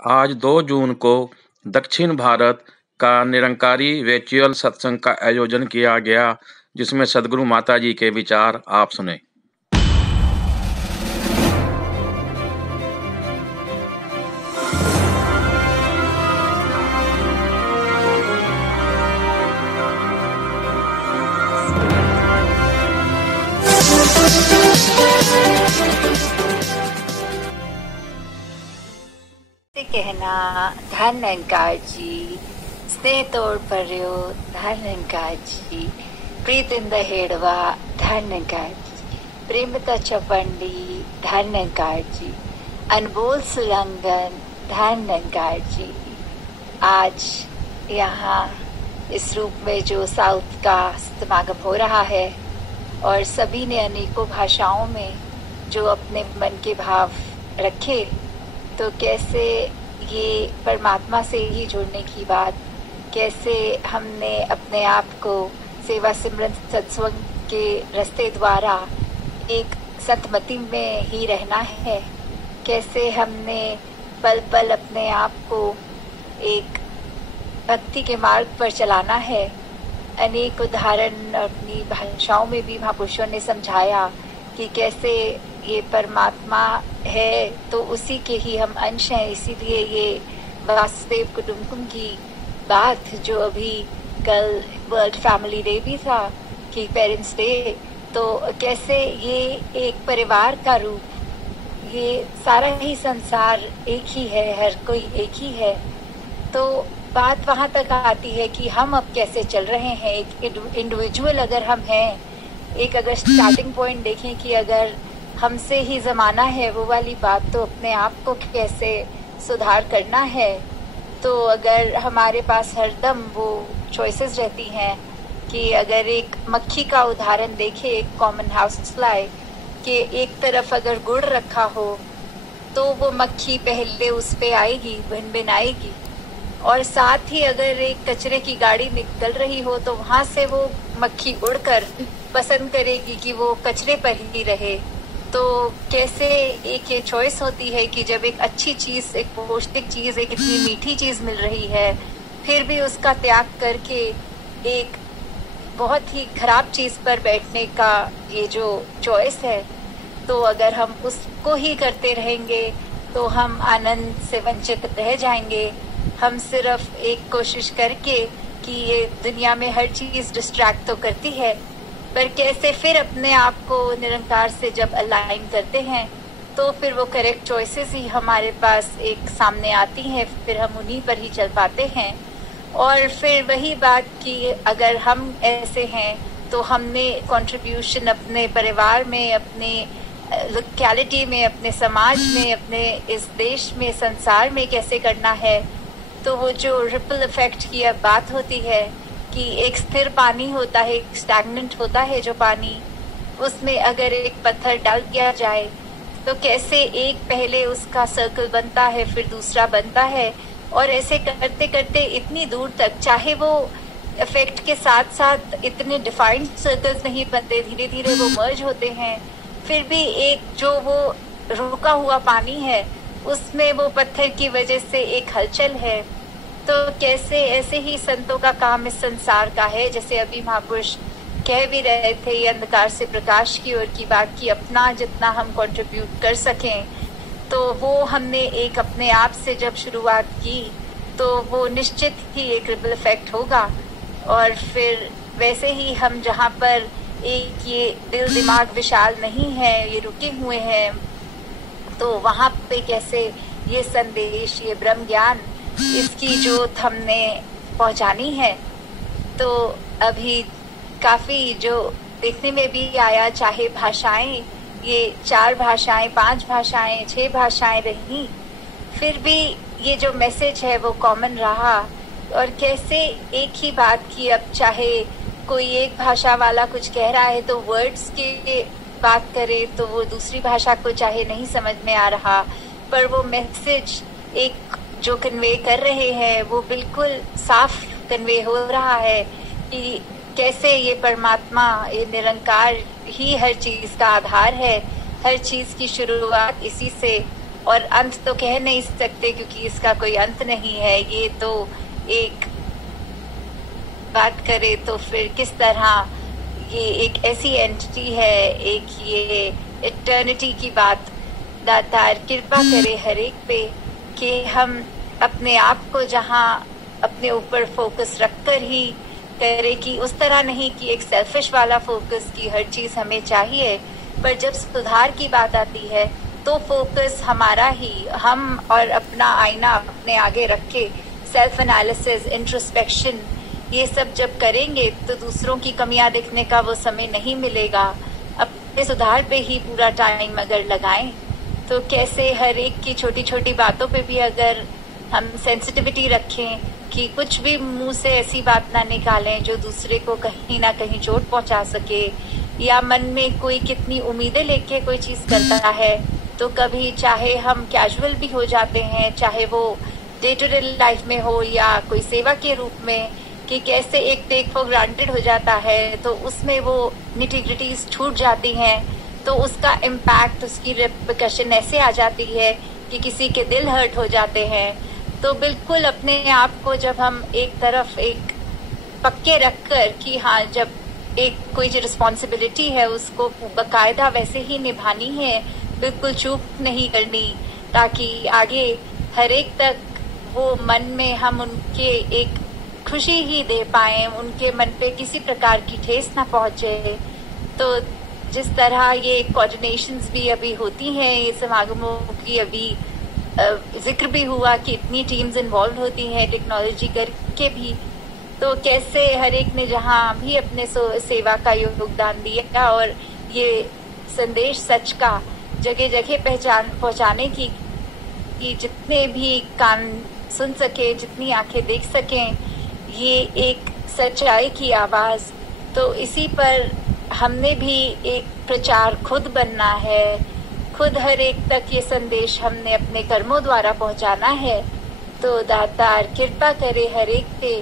आज 2 जून को दक्षिण भारत का निरंकारी वर्चुअल सत्संग का आयोजन किया गया, जिसमें सद्गुरु माताजी के विचार आप सुने। कहना धन अंकाजी स्नेह तोड़ पर्यो धन अंकाजी प्रीतिंद हेड़वा धन अंकाजी प्रेमता चपंडी धन अंकाजी अनमोल सुलंगन धन अंकाजी। आज यहाँ इस रूप में जो साउथ का समागम हो रहा है और सभी ने अनेकों भाषाओं में जो अपने मन के भाव रखे, तो कैसे ये परमात्मा से ही जुड़ने की बात, कैसे हमने अपने आप को सेवा सिमरन सत्संग के रास्ते द्वारा एक सतमति में ही रहना है, कैसे हमने पल पल अपने आप को एक भक्ति के मार्ग पर चलाना है। अनेक उदाहरण अपनी भाषाओं में भी महापुरुषों ने समझाया कि कैसे ये परमात्मा है तो उसी के ही हम अंश हैं। इसीलिए ये वासुदेव कुटुंबकम की बात, जो अभी कल वर्ल्ड फैमिली डे भी था कि पेरेंट्स डे, तो कैसे ये एक परिवार का रूप, ये सारा ही संसार एक ही है, हर कोई एक ही है। तो बात वहां तक आती है कि हम अब कैसे चल रहे हैं। एक इंडिविजुअल अगर हम हैं, एक अगर स्टार्टिंग पॉइंट देखें कि अगर हमसे ही जमाना है, वो वाली बात, तो अपने आप को कैसे सुधार करना है। तो अगर हमारे पास हरदम वो चॉइसेस रहती हैं कि अगर एक मक्खी का उदाहरण देखें, एक कॉमन हाउस फ्लाई के एक तरफ अगर गुड़ रखा हो तो वो मक्खी पहले उस पे आएगी, भिन भिन आएगी, और साथ ही अगर एक कचरे की गाड़ी निकल रही हो तो वहां से वो मक्खी उड़कर पसंद करेगी कि वो कचरे पर ही रहे। तो कैसे एक ये चॉइस होती है कि जब एक अच्छी चीज, एक पौष्टिक चीज, एक इतनी मीठी चीज मिल रही है, फिर भी उसका त्याग करके एक बहुत ही खराब चीज पर बैठने का ये जो चॉइस है, तो अगर हम उसको ही करते रहेंगे तो हम आनंद से वंचित रह जाएंगे। हम सिर्फ एक कोशिश करके कि ये दुनिया में हर चीज डिस्ट्रैक्ट तो करती है, पर कैसे फिर अपने आप को निरंकार से जब अलाइन करते हैं तो फिर वो करेक्ट चॉइसेस ही हमारे पास एक सामने आती हैं, फिर हम उन्हीं पर ही चल पाते हैं। और फिर वही बात कि अगर हम ऐसे हैं तो हमने कंट्रीब्यूशन अपने परिवार में, अपने लोकेलिटी में, अपने समाज में, अपने इस देश में, संसार में कैसे करना है। तो वो जो रिपल इफेक्ट की अब बात होती है कि एक स्थिर पानी होता है, एक स्टैग्नेंट होता है जो पानी, उसमें अगर एक पत्थर डाल दिया जाए तो कैसे एक पहले उसका सर्कल बनता है, फिर दूसरा बनता है, और ऐसे करते करते इतनी दूर तक, चाहे वो इफेक्ट के साथ साथ इतने डिफाइंड सर्कल्स नहीं बनते, धीरे धीरे वो मर्ज होते हैं, फिर भी एक जो वो रुका हुआ पानी है उसमें वो पत्थर की वजह से एक हलचल है। तो कैसे ऐसे ही संतों का काम इस संसार का है। जैसे अभी महापुरुष कह भी रहे थे, ये अंधकार से प्रकाश की ओर की बात की, अपना जितना हम कंट्रीब्यूट कर सकें, तो वो हमने एक अपने आप से जब शुरुआत की तो वो निश्चित ही एक रिपल इफेक्ट होगा। और फिर वैसे ही हम जहाँ पर एक ये दिल दिमाग विशाल नहीं है, ये रुके हुए हैं, तो वहाँ पे कैसे ये संदेश, ये ब्रह्म ज्ञान, इसकी जोत हमने पहुंचानी है। तो अभी काफी जो देखने में भी आया, चाहे भाषाएं, ये 4 भाषाएं, 5 भाषाएं, 6 भाषाएं रही, फिर भी ये जो मैसेज है वो कॉमन रहा। और कैसे एक ही बात की, अब चाहे कोई एक भाषा वाला कुछ कह रहा है तो वर्ड्स की बात करे तो वो दूसरी भाषा को चाहे नहीं समझ में आ रहा, पर वो मैसेज एक जो कन्वे कर रहे हैं वो बिल्कुल साफ कन्वे हो रहा है कि कैसे ये परमात्मा, ये निरंकार ही हर चीज का आधार है, हर चीज की शुरुआत इसी से और अंत तो कह नहीं सकते क्योंकि इसका कोई अंत नहीं है। ये तो एक बात करे तो फिर किस तरह ये एक ऐसी एंटिटी है, एक ये इटर्निटी की बात। दातार कृपा करे हर एक पे कि हम अपने आप को जहाँ अपने ऊपर फोकस रखकर ही करे, कि उस तरह नहीं कि एक सेल्फिश वाला फोकस की हर चीज हमें चाहिए, पर जब सुधार की बात आती है तो फोकस हमारा ही, हम और अपना आईना अपने आगे रख के सेल्फ एनालिसिस, इंट्रोस्पेक्शन, ये सब जब करेंगे तो दूसरों की कमियां देखने का वो समय नहीं मिलेगा। अपने सुधार पे ही पूरा टाइम अगर लगाएं तो कैसे हर एक की छोटी छोटी बातों पे भी अगर हम सेंसिटिविटी रखें कि कुछ भी मुंह से ऐसी बात ना निकालें जो दूसरे को कहीं ना कहीं चोट पहुंचा सके, या मन में कोई कितनी उम्मीदें लेके कोई चीज करता है तो कभी चाहे हम कैजुअल भी हो जाते हैं, चाहे वो डे टू डे लाइफ में हो या कोई सेवा के रूप में, कि कैसे एक टेक फॉर ग्रांटेड हो जाता है तो उसमें वो निटिग्रिटीज छूट जाती हैं, तो उसका इम्पैक्ट, उसकी रिपरकशन ऐसे आ जाती है कि किसी के दिल हर्ट हो जाते हैं। तो बिल्कुल अपने आप को जब हम एक तरफ एक पक्के रखकर कि हाँ, जब एक कोई जो रिस्पॉन्सिबिलिटी है उसको बकायदा वैसे ही निभानी है, बिल्कुल चूक नहीं करनी, ताकि आगे हर एक तक वो मन में हम उनके एक खुशी ही दे पाए, उनके मन पे किसी प्रकार की ठेस ना पहुंचे। तो जिस तरह ये कोऑर्डिनेशंस भी अभी होती हैं, ये समागमों की अभी जिक्र भी हुआ कि इतनी टीम्स इन्वॉल्व होती हैं टेक्नोलॉजी करके भी, तो कैसे हर एक ने जहां भी अपने सेवा का योगदान दिया और ये संदेश सच का जगह जगह पहुंचाने की कि जितने भी कान सुन सके, जितनी आंखें देख सकें, ये एक सच्चाई की आवाज। तो इसी पर हमने भी एक प्रचार खुद बनना है, खुद हर एक तक ये संदेश हमने अपने कर्मों द्वारा पहुंचाना है। तो दातार कृपा करे हर एक पे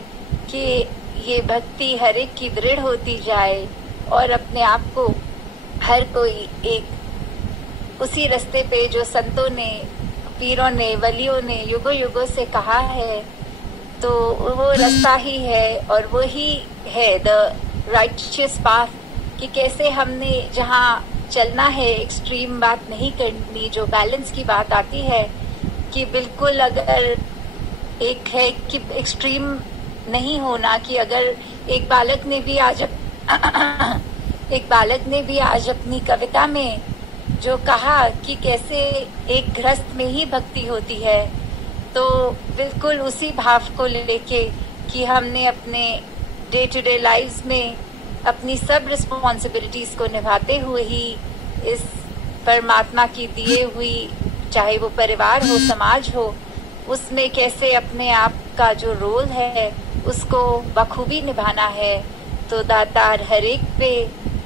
कि ये भक्ति हर एक की दृढ़ होती जाए और अपने आप को हर कोई एक उसी रास्ते पे जो संतों ने, पीरों ने, वलियों ने युगों युगों से कहा है, तो वो रास्ता ही है और वो ही है द राइटियस पाथ, कि कैसे हमने जहाँ चलना है एक्सट्रीम बात नहीं करनी, जो बैलेंस की बात आती है कि बिल्कुल अगर एक है कि एक्सट्रीम नहीं होना, कि अगर एक बालक ने भी आज अपनी कविता में जो कहा कि कैसे एक गृहस्थ में ही भक्ति होती है, तो बिल्कुल उसी भाव को लेके कि हमने अपने डे टू डे लाइव्स में अपनी सब रिस्पॉन्सिबिलिटीज को निभाते हुए ही इस परमात्मा की दिए हुई, चाहे वो परिवार हो, समाज हो, उसमें कैसे अपने आप का जो रोल है उसको बखूबी निभाना है। तो दातार हर एक पे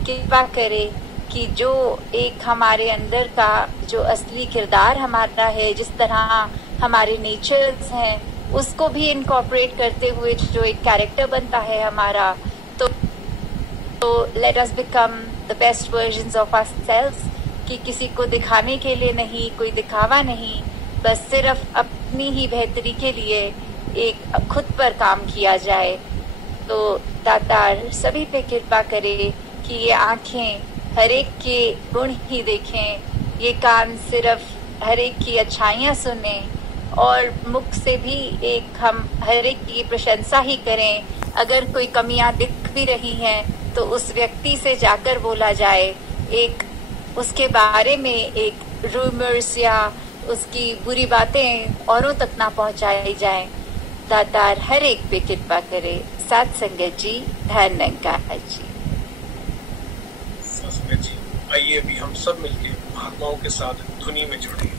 कृपा करे कि जो एक हमारे अंदर का जो असली किरदार हमारा है, जिस तरह हमारे नेचर्स हैं, उसको भी इनकॉर्पोरेट करते हुए जो एक कैरेक्टर बनता है हमारा, तो let us become the best versions of ourselves, कि किसी को दिखाने के लिए नहीं, कोई दिखावा नहीं, बस सिर्फ अपनी ही बेहतरी के लिए एक खुद पर काम किया जाए। तो दातार सभी पे कृपा करे कि ये आंखें हर एक के गुण ही देखें, ये कान सिर्फ हर एक की अच्छाइयाँ सुने और मुख से भी एक हम हर एक की प्रशंसा ही करें। अगर कोई कमियां दिख भी रही हैं तो उस व्यक्ति से जाकर बोला जाए, एक उसके बारे में एक रूमर्स या उसकी बुरी बातें औरों तक ना पहुंचाई जाएं। दातार हर एक पे कृपा करे। साथ संगत जी, धन्यवाद जी। आइए अभी हम सब मिलके महात्माओं के साथ धुनी में जुड़े।